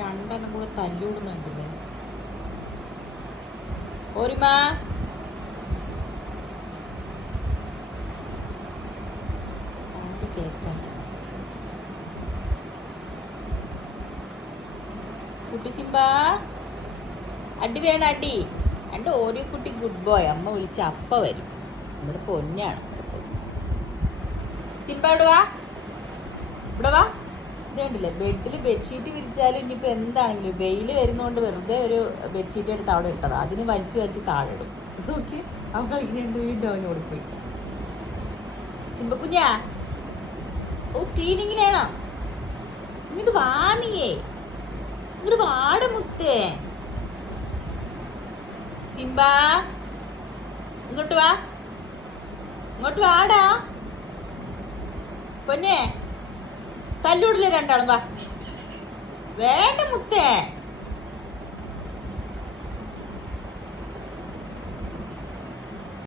രണ്ടെണ്ണം കൂടെ തല്ലൂടുന്നുണ്ടല്ലേ. ഓരിമ കേൾക്കാൻ കുട്ടി സിംബ അടി വേണം അടി. എൻ്റെ ഓരോ കുട്ടി ഗുഡ് ബോയ്. അമ്മ വിളിച്ച അപ്പ വരും. നമ്മുടെ പൊന്നാണ് സിംബ. ഇവിടെ വാ, ഇവിടെ വാ. ഇതുണ്ടല്ലേ ബെഡിൽ ബെഡ്ഷീറ്റ് വിരിച്ചാലും ഇനിയിപ്പോൾ എന്താണെങ്കിലും വെയിൽ വരുന്നതുകൊണ്ട് വെറുതെ ഒരു ബെഡ്ഷീറ്റ് എടുത്ത് അവിടെ ഇട്ടതാ. അതിന് വലിച്ചു വലിച്ച് താഴെ ഇടും. നോക്കി അവൻ കളിക്കുന്നുണ്ട്. വീണ്ടും അവന് കൊടുക്കും. സിംബ കുഞ്ഞാ, ഓ ടീനിങ്ങിലാണോ? ഇങ്ങോട്ട് വാ, നീയേ ഇങ്ങോട്ട് വാട മുത്തേ. സിംബ ഇങ്ങോട്ട് വാ, ഇങ്ങോട്ട് വാടാ പൊന്നെ. തല്ലൂടില്ലേ രണ്ടാളും? വാ. വേണ്ട മുത്തേ.